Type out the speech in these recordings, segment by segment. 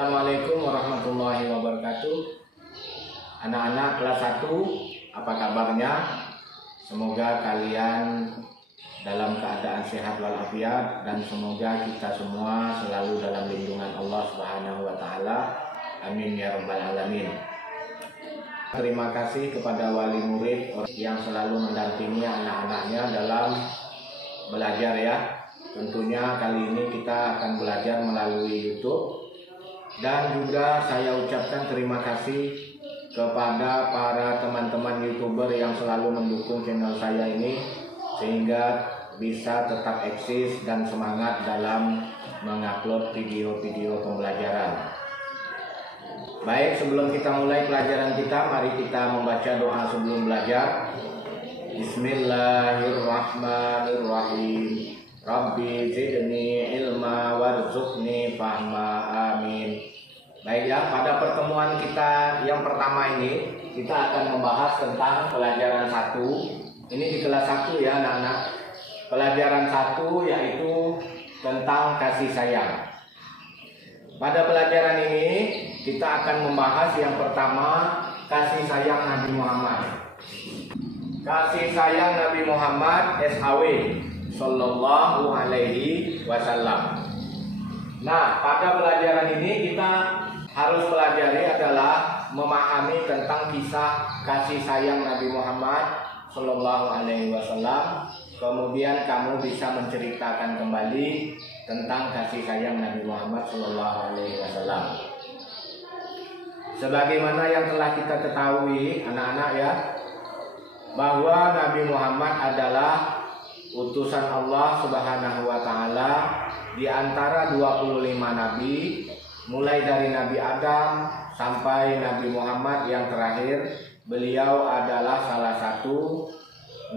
Assalamualaikum warahmatullahi wabarakatuh. Anak-anak kelas 1, apa kabarnya? Semoga kalian dalam keadaan sehat walafiat dan semoga kita semua selalu dalam lindungan Allah Subhanahu wa taala. Amin ya rabbal alamin. Terima kasih kepada wali murid yang selalu mendampingi anak-anaknya dalam belajar ya. Tentunya kali ini kita akan belajar melalui YouTube. Dan juga saya ucapkan terima kasih kepada para teman-teman YouTuber yang selalu mendukung channel saya ini sehingga bisa tetap eksis dan semangat dalam mengupload video-video pembelajaran. Baik, sebelum kita mulai pelajaran kita, mari kita membaca doa sebelum belajar. Bismillahirrahmanirrahim. Rabbi zidni ilma warzuqni fahma, amin. Baik ya, pada pertemuan kita yang pertama ini kita akan membahas tentang pelajaran 1. Ini di kelas 1 ya anak-anak. Pelajaran 1 yaitu tentang kasih sayang. Pada pelajaran ini kita akan membahas yang pertama, kasih sayang Nabi Muhammad. Kasih sayang Nabi Muhammad SAW Sallallahu Alaihi Wasallam. Nah, pada pelajaran ini kita harus pelajari adalah memahami tentang kisah kasih sayang Nabi Muhammad Sallallahu Alaihi Wasallam. Kemudian kamu bisa menceritakan kembali tentang kasih sayang Nabi Muhammad Sallallahu Alaihi Wasallam. Sebagaimana yang telah kita ketahui anak-anak ya, bahwa Nabi Muhammad adalah utusan Allah Subhanahu wa taala di antara 25 nabi, mulai dari Nabi Adam sampai Nabi Muhammad yang terakhir. Beliau adalah salah satu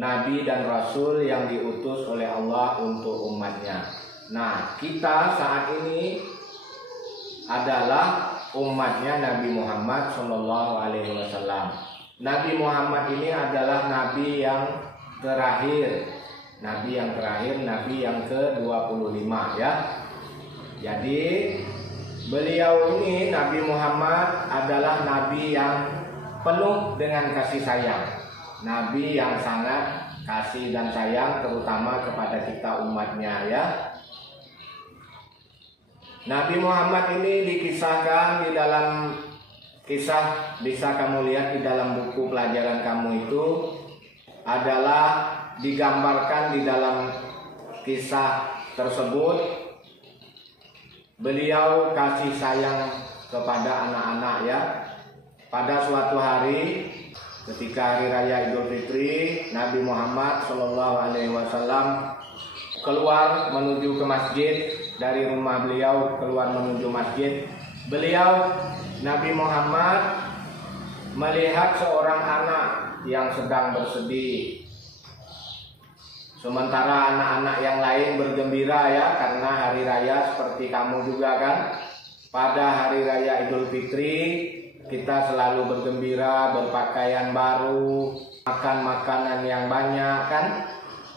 nabi dan rasul yang diutus oleh Allah untuk umatnya. Nah, kita saat ini adalah umatnya Nabi Muhammad Shallallahu Alaihi Wasallam. Nabi Muhammad ini adalah nabi yang terakhir. Nabi yang terakhir, Nabi yang ke-25 ya. Jadi beliau ini, Nabi Muhammad adalah Nabi yang penuh dengan kasih sayang. Nabi yang sangat kasih dan sayang terutama kepada kita umatnya ya. Nabi Muhammad ini dikisahkan di dalam kisah, bisa kamu lihat di dalam buku pelajaran kamu itu, adalah digambarkan di dalam kisah tersebut beliau kasih sayang kepada anak-anak ya. Pada suatu hari ketika hari raya Idul Fitri, Nabi Muhammad Shallallahu Alaihi Wasallam keluar menuju ke masjid. Dari rumah beliau keluar menuju masjid, beliau Nabi Muhammad melihat seorang anak yang sedang bersedih. Sementara anak-anak yang lain bergembira ya, karena hari raya seperti kamu juga kan. Pada hari raya Idul Fitri kita selalu bergembira, berpakaian baru, makan makanan yang banyak kan.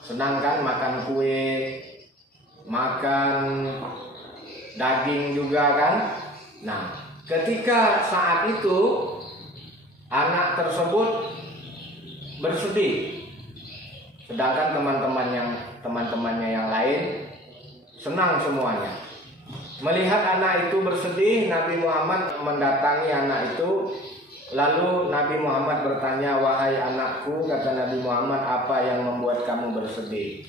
Senang kan makan kue, makan daging juga kan. Nah, ketika saat itu anak tersebut bersedih, sedangkan teman-temannya yang lain senang semuanya. Melihat anak itu bersedih, Nabi Muhammad mendatangi anak itu. Lalu Nabi Muhammad bertanya, "Wahai anakku," kata Nabi Muhammad, "apa yang membuat kamu bersedih?"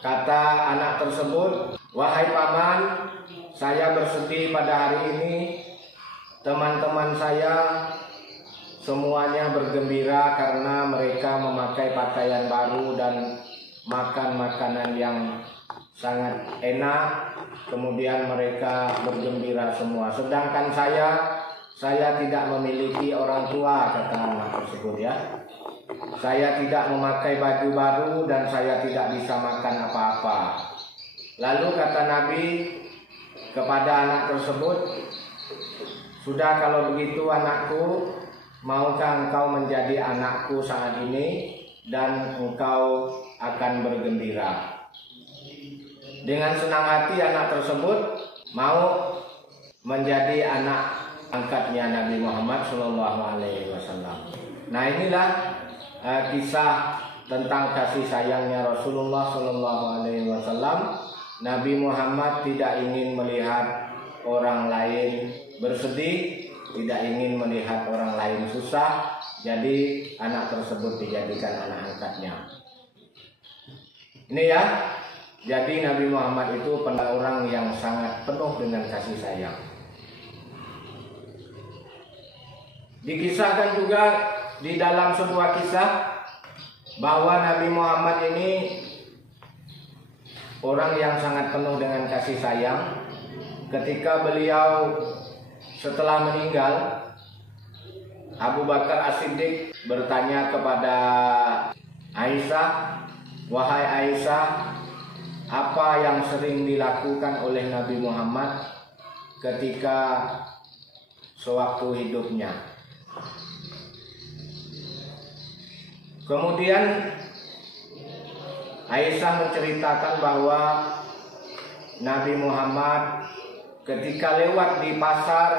Kata anak tersebut, "Wahai paman, saya bersedih pada hari ini. Teman-teman saya semuanya bergembira karena mereka memakai pakaian baru dan makan makanan yang sangat enak. Kemudian mereka bergembira semua. Sedangkan saya tidak memiliki orang tua," kata anak tersebut ya. "Saya tidak memakai baju baru dan saya tidak bisa makan apa-apa." Lalu kata Nabi kepada anak tersebut, "Sudah kalau begitu anakku, maukah engkau menjadi anakku saat ini dan engkau akan bergembira?" Dengan senang hati anak tersebut mau menjadi anak angkatnya Nabi Muhammad Shallallahu Alaihi Wasallam. Nah, inilah kisah tentang kasih sayangnya Rasulullah Shallallahu Alaihi Wasallam. Nabi Muhammad tidak ingin melihat orang lain bersedih, tidak ingin melihat orang lain susah, jadi anak tersebut dijadikan anak angkatnya. Ini ya, jadi Nabi Muhammad itu orang yang sangat penuh dengan kasih sayang. Dikisahkan juga di dalam sebuah kisah bahwa Nabi Muhammad ini orang yang sangat penuh dengan kasih sayang. Ketika beliau setelah meninggal, Abu Bakar As-Siddiq bertanya kepada Aisyah, "Wahai Aisyah, apa yang sering dilakukan oleh Nabi Muhammad ketika sewaktu hidupnya?" Kemudian Aisyah menceritakan bahwa Nabi Muhammad ketika lewat di pasar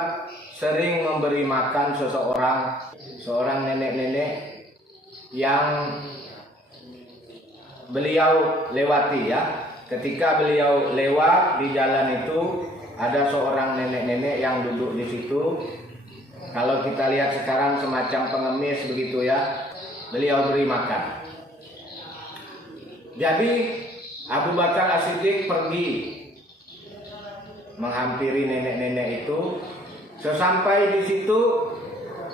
sering memberi makan seorang nenek-nenek yang beliau lewati ya. Ketika beliau lewat di jalan itu ada seorang nenek-nenek yang duduk di situ. Kalau kita lihat sekarang semacam pengemis begitu ya. Beliau beri makan. Jadi Abu Bakar As-Siddiq pergi menghampiri nenek-nenek itu. Sesampai di situ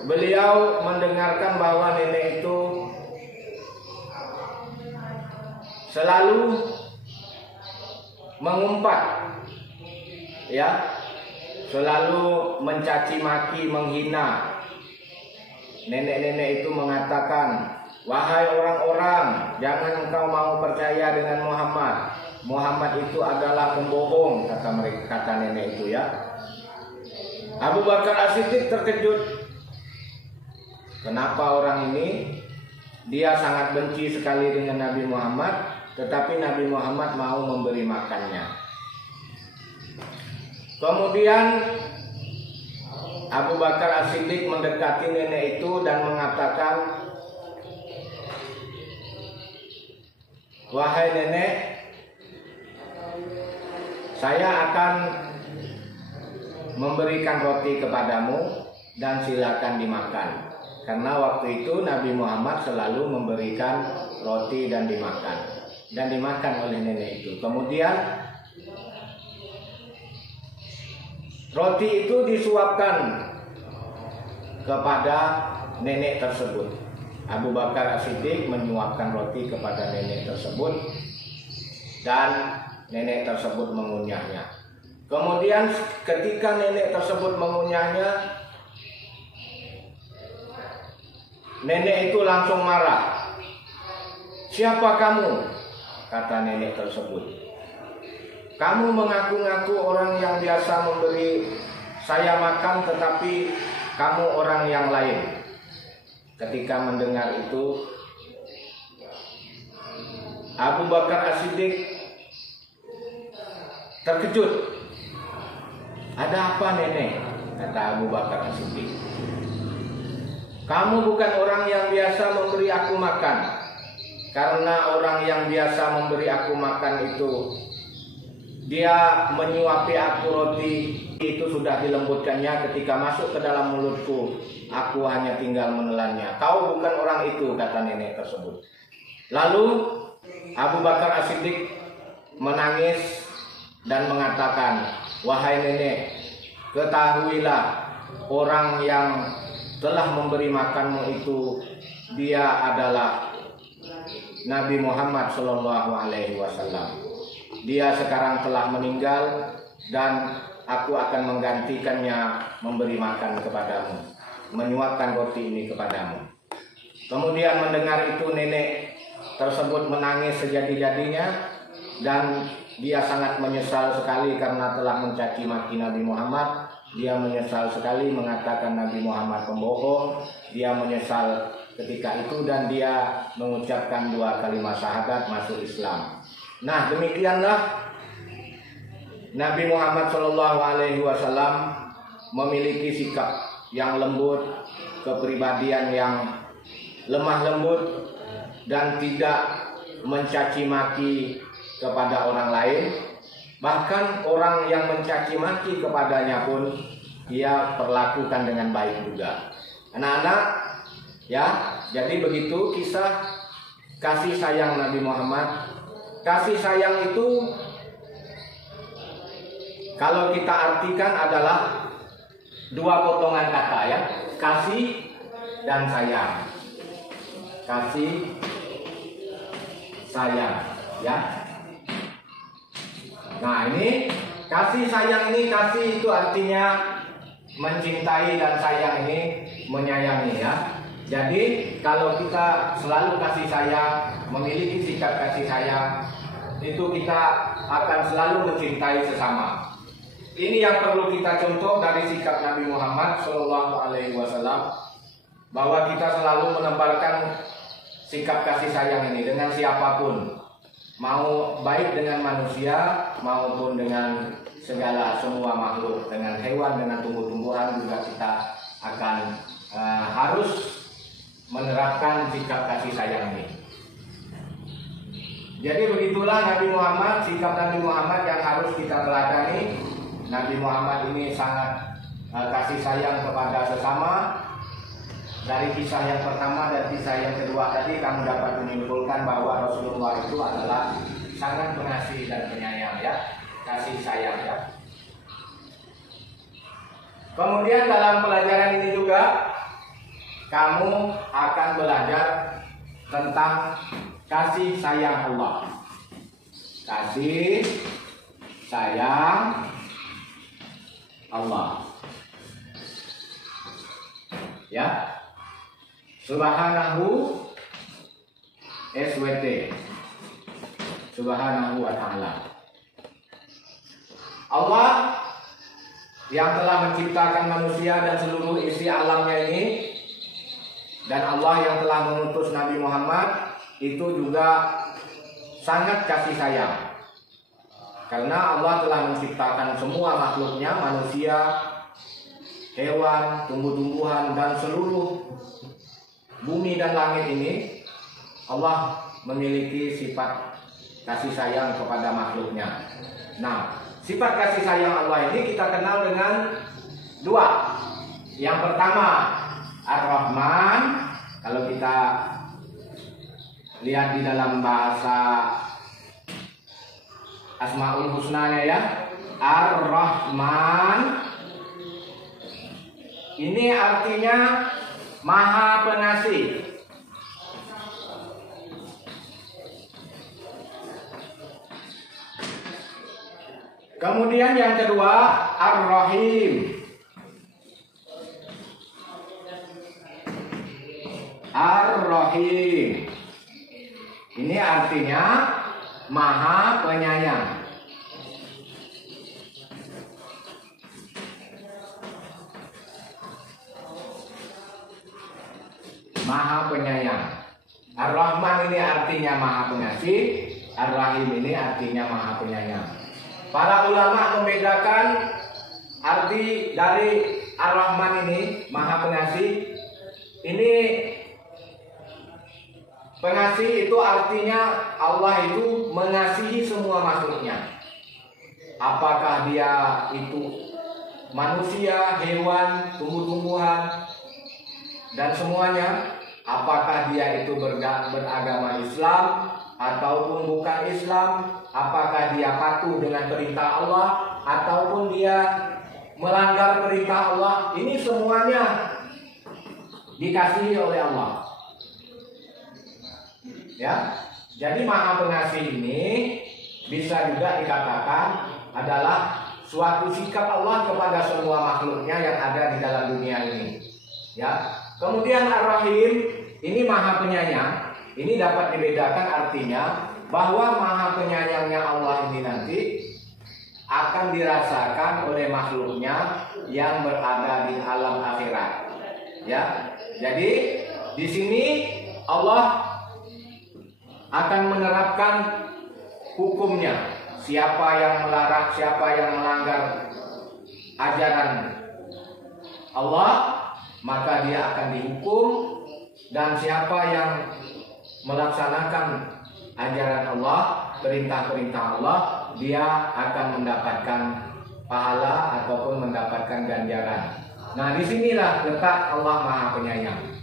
beliau mendengarkan bahwa nenek itu selalu mengumpat, ya, selalu mencaci maki, menghina. Nenek-nenek itu mengatakan, "Wahai orang-orang, jangan engkau mau percaya dengan Muhammad. Muhammad itu adalah pembohong," kata nenek itu ya. Abu Bakar As-Siddiq terkejut. Kenapa orang ini? Dia sangat benci sekali dengan Nabi Muhammad, tetapi Nabi Muhammad mau memberi makannya. Kemudian Abu Bakar As-Siddiq mendekati nenek itu dan mengatakan, "Wahai nenek, saya akan memberikan roti kepadamu dan silakan dimakan." Karena waktu itu Nabi Muhammad selalu memberikan roti dan dimakan oleh nenek itu. Kemudian roti itu disuapkan kepada nenek tersebut. Abu Bakar As-Siddiq menyuapkan roti kepada nenek tersebut dan nenek tersebut mengunyahnya. Kemudian ketika nenek tersebut mengunyahnya, nenek itu langsung marah. "Siapa kamu?" kata nenek tersebut. "Kamu mengaku-ngaku orang yang biasa memberi saya makan, tetapi kamu orang yang lain." Ketika mendengar itu, Abu Bakar As-Siddiq terkejut. "Ada apa nenek?" kata Abu Bakar As-Siddiq. "Kamu bukan orang yang biasa memberi aku makan. Karena orang yang biasa memberi aku makan itu, dia menyuapi aku roti, itu sudah dilembutkannya, ketika masuk ke dalam mulutku, aku hanya tinggal menelannya. Kau bukan orang itu," kata nenek tersebut. Lalu Abu Bakar As-Siddiq menangis dan mengatakan, "Wahai nenek, ketahuilah orang yang telah memberi makanmu itu, dia adalah Nabi Muhammad Shallallahu Alaihi Wasallam. Dia sekarang telah meninggal dan aku akan menggantikannya memberi makan kepadamu, menyuapkan roti ini kepadamu." Kemudian mendengar itu nenek tersebut menangis sejadi-jadinya dan dia sangat menyesal sekali karena telah mencaci maki Nabi Muhammad. Dia menyesal sekali mengatakan Nabi Muhammad pembohong. Dia menyesal ketika itu dan dia mengucapkan 2 kalimat syahadat masuk Islam. Nah, demikianlah Nabi Muhammad Shallallahu Alaihi Wasallam memiliki sikap yang lembut, kepribadian yang lemah lembut, dan tidak mencaci maki kepada orang lain. Bahkan orang yang mencaci maki kepadanya pun ia perlakukan dengan baik juga. Anak-anak, ya, jadi begitu kisah kasih sayang Nabi Muhammad. Kasih sayang itu kalau kita artikan adalah dua potongan kata, ya, kasih dan sayang. Kasih sayang, ya. Nah, ini kasih sayang ini, kasih itu artinya mencintai dan sayang ini menyayangi, ya. Jadi kalau kita selalu kasih sayang, memiliki sikap kasih sayang, itu kita akan selalu mencintai sesama. Ini yang perlu kita contoh dari sikap Nabi Muhammad SAW, bahwa kita selalu menebarkan sikap kasih sayang ini dengan siapapun, mau baik dengan manusia maupun dengan segala semua makhluk, dengan hewan, dengan tumbuh-tumbuhan juga kita akan harus menerapkan sikap kasih sayang ini. Jadi begitulah Nabi Muhammad, sikap Nabi Muhammad yang harus kita teladani. Nabi Muhammad ini sangat kasih sayang kepada sesama. Dari kisah yang pertama dan kisah yang kedua tadi kamu dapat menyimpulkan bahwa Rasulullah itu adalah sangat pengasih dan penyayang, ya, kasih sayang, ya. Kemudian dalam pelajaran ini juga kamu akan belajar tentang kasih sayang Allah. Kasih sayang Allah, ya. Subhanahu SWT, Subhanahu wa ta'ala. Allah yang telah menciptakan manusia dan seluruh isi alamnya ini, dan Allah yang telah mengutus Nabi Muhammad, itu juga sangat kasih sayang. Karena Allah telah menciptakan semua makhluknya, manusia, hewan, tumbuh-tumbuhan, dan seluruh bumi dan langit ini, Allah memiliki sifat kasih sayang kepada makhluknya. Nah, sifat kasih sayang Allah ini kita kenal dengan dua. Yang pertama, Ar-Rahman. Kalau kita lihat di dalam bahasa Asmaul Husnanya, ya, Ar-Rahman ini artinya Maha Pengasih. Kemudian yang kedua, Ar-Rahim. Ar-Rahim ini artinya Maha Penyayang. Maha Penyayang. Ar-Rahman ini artinya Maha Pengasih, Ar-Rahim ini artinya Maha Penyayang. Para ulama membedakan arti dari Ar-Rahman ini, Maha Pengasih. Ini pengasih itu artinya Allah itu mengasihi semua makhluknya. Apakah dia itu manusia, hewan, tumbuh-tumbuhan, dan semuanya. Apakah dia itu beragama Islam ataupun bukan Islam, apakah dia patuh dengan perintah Allah ataupun dia melanggar perintah Allah, ini semuanya dikasihi oleh Allah. Ya, jadi Maha Pengasih ini bisa juga dikatakan adalah suatu sikap Allah kepada semua makhluknya yang ada di dalam dunia ini. Ya. Kemudian Ar-Rahim ini Maha Penyayang. Ini dapat dibedakan artinya bahwa Maha Penyayangnya Allah ini nanti akan dirasakan oleh makhluknya yang berada di alam akhirat. Ya, jadi di sini Allah akan menerapkan hukumnya. Siapa yang melarang, siapa yang melanggar ajaran Allah, maka dia akan dihukum. Dan siapa yang melaksanakan ajaran Allah, perintah-perintah Allah, dia akan mendapatkan pahala ataupun mendapatkan ganjaran. Nah, disinilah letak Allah Maha Penyayang.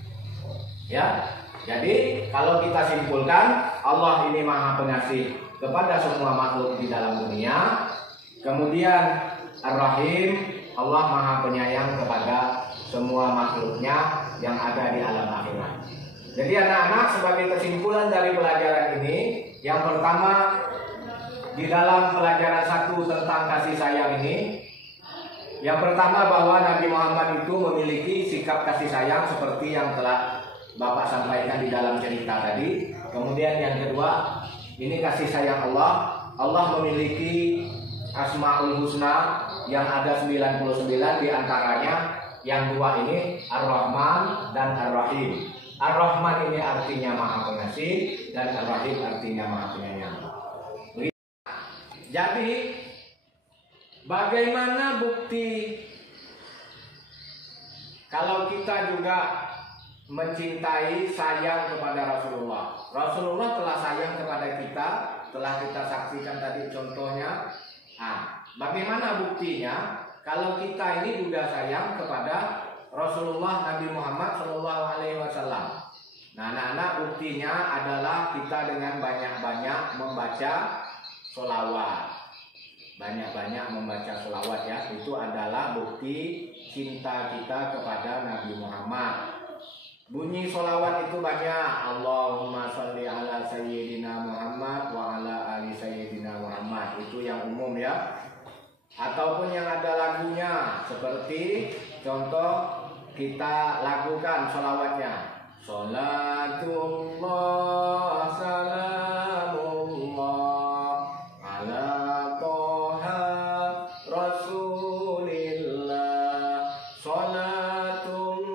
Ya, jadi kalau kita simpulkan, Allah ini Maha Pengasih kepada semua makhluk di dalam dunia. Kemudian Ar-Rahim, Allah Maha Penyayang kepada semua makhluknya yang ada di alam akhirat. Jadi anak-anak, sebagai kesimpulan dari pelajaran ini, yang pertama di dalam pelajaran 1 tentang kasih sayang ini, yang pertama bahwa Nabi Muhammad itu memiliki sikap kasih sayang seperti yang telah Bapak sampaikan di dalam cerita tadi. Kemudian yang kedua, ini kasih sayang Allah. Allah memiliki Asmaul Husna yang ada 99, di antaranya yang 2 ini Ar-Rahman dan Ar-Rahim. Ar-Rahman ini artinya Maha Pengasih dan Ar-Rahim artinya Maha Penyayang. Jadi bagaimana bukti kalau kita juga mencintai, sayang kepada Rasulullah? Rasulullah telah sayang kepada kita, telah kita saksikan tadi contohnya. Nah, bagaimana buktinya kalau kita ini juga sayang kepada Rasulullah Nabi Muhammad SAW? Nah, anak-anak, buktinya adalah kita dengan banyak-banyak membaca sholawat. Banyak-banyak membaca sholawat, ya. Itu adalah bukti cinta kita kepada Nabi Muhammad. Bunyi sholawat itu banyak. Allahumma sholli ala sayyidina Muhammad wa ala ali sayyidina Muhammad. Itu yang umum, ya. Ataupun yang ada lagunya, seperti contoh kita lakukan sholawatnya. Sholatullah salamullah ala toha rasulillah. Sholatullah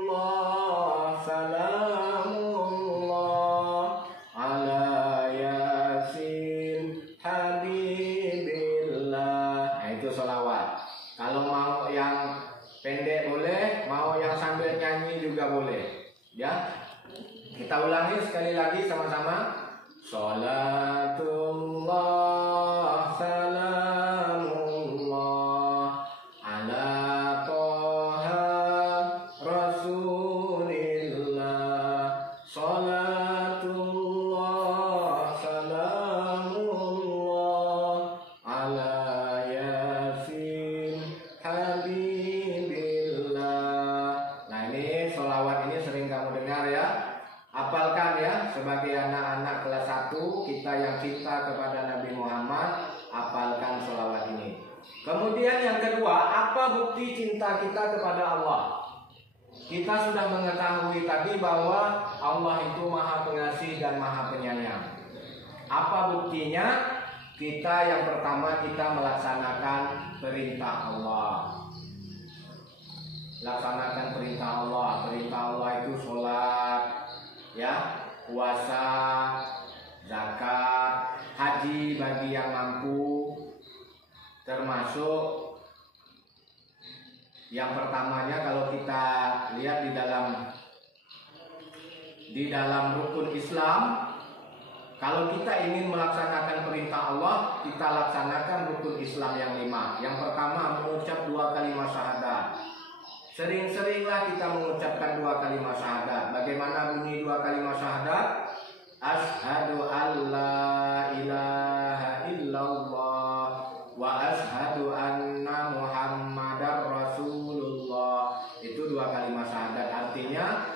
salamullah ala yasin habibillah. Nah, itu sholawat. Kalau mau yang pendek boleh, mau yang sambil nyanyi juga boleh, ya. Kita ulangi sekali lagi sama-sama. Sholatullah salamullah ala toha rasulillah. Sholatullah salamullah ala yasin habibillah. Nah, ini sholawat ini sering kamu dengar, ya. Hafalkan, ya, sebagai anak-anak kelas 1 kita yang cinta kepada Nabi Muhammad, hafalkan sholawat ini. Kemudian yang kedua, apa bukti cinta kita kepada Allah? Kita sudah mengetahui tadi bahwa Allah itu Maha Pengasih dan Maha Penyayang. Apa buktinya? Kita yang pertama, kita melaksanakan perintah Allah. Laksanakan perintah Allah. Perintah Allah itu sholat, ya, puasa, zakat, haji bagi yang mampu, termasuk yang pertamanya kalau kita lihat di dalam rukun Islam, kalau kita ingin melaksanakan perintah Allah, kita laksanakan rukun Islam yang 5. Yang pertama, mengucap 2 kalimat syahadat. Sering-seringlah kita mengucapkan 2 kalimat syahadat. Bagaimana bunyi 2 kalimat syahadat? Ashhadu an la ilaha illallah wa ashhadu anna muhammadar rasulullah. Itu 2 kalimat syahadat. Artinya,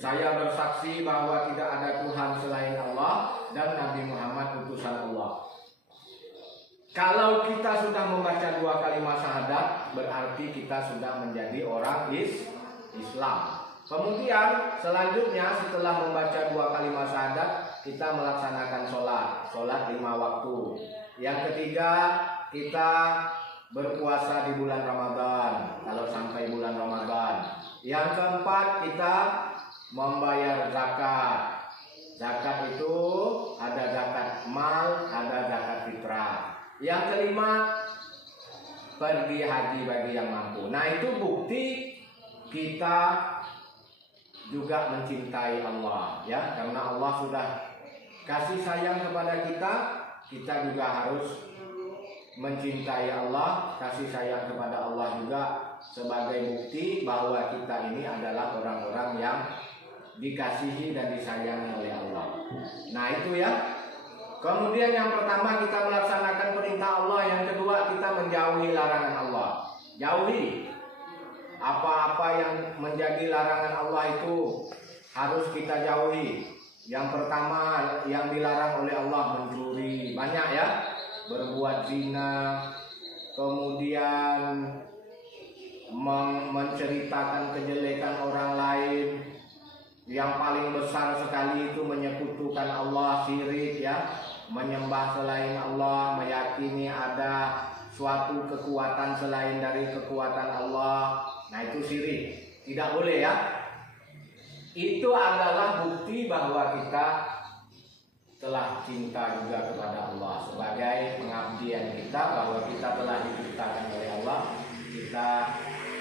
saya bersaksi bahwa tidak ada Tuhan selain Allah dan Nabi Muhammad utusan Allah. Kalau kita sudah membaca 2 kalimat syahadat, berarti kita sudah menjadi orang Islam. Kemudian selanjutnya setelah membaca 2 kalimat syahadat, kita melaksanakan sholat 5 waktu. Yang ketiga, kita berpuasa di bulan Ramadan, kalau sampai bulan Ramadan. Yang keempat, kita membayar zakat. Zakat itu ada zakat mal, ada zakat fitrah. Yang kelima, pergi haji bagi yang mampu. Nah, itu bukti kita juga mencintai Allah, ya, karena Allah sudah kasih sayang kepada kita, kita juga harus mencintai Allah, kasih sayang kepada Allah juga sebagai bukti bahwa kita ini adalah orang-orang yang dikasihi dan disayangi oleh Allah. Nah itu ya. Kemudian yang pertama kita melaksanakan perintah Allah, yang kedua kita menjauhi larangan Allah. Jauhi apa-apa yang menjadi larangan Allah itu harus kita jauhi. Yang pertama yang dilarang oleh Allah mencuri, banyak ya, berbuat zina, kemudian menceritakan kejelekan orang lain. Yang paling besar sekali itu menyekutukan Allah, syirik ya, menyembah selain Allah, meyakini ada suatu kekuatan selain dari kekuatan Allah. Nah itu syirik, tidak boleh ya. Itu adalah bukti bahwa kita telah cinta juga kepada Allah, sebagai pengabdian kita bahwa kita telah diciptakan oleh Allah. Kita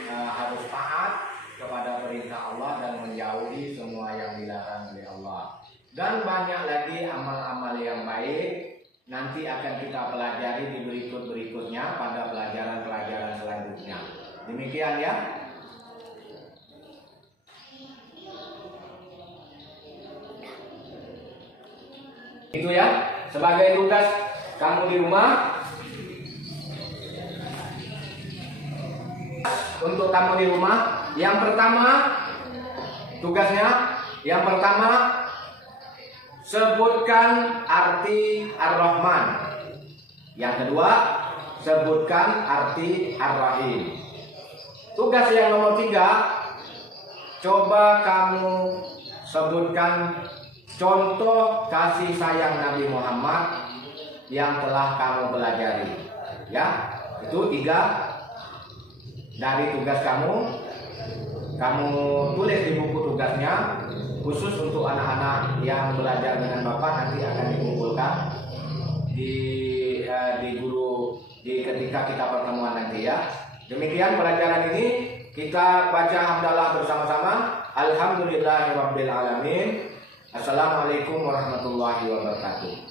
harus taat kepada perintah Allah dan menjauhi semua yang dilarang oleh Allah. Dan banyak lagi amal-amal yang baik nanti akan kita pelajari di berikut-berikutnya pada pelajaran-pelajaran selanjutnya. Demikian ya. Itu ya, sebagai tugas kamu di rumah. Untuk kamu di rumah, yang pertama tugasnya, yang pertama sebutkan arti Ar-Rahman. Yang kedua, sebutkan arti Ar-Rahim. Tugas yang nomor 3, coba kamu sebutkan contoh kasih sayang Nabi Muhammad yang telah kamu pelajari. Ya, itu 3 dari tugas kamu. Kamu tulis di buku tugasnya, khusus untuk anak-anak yang belajar dengan Bapak nanti akan dikumpulkan di guru ketika kita pertemuan nanti ya. Demikian pelajaran ini, kita baca hamdalah bersama-sama. Alhamdulillahirabbil alamin. Assalamualaikum warahmatullahi wabarakatuh.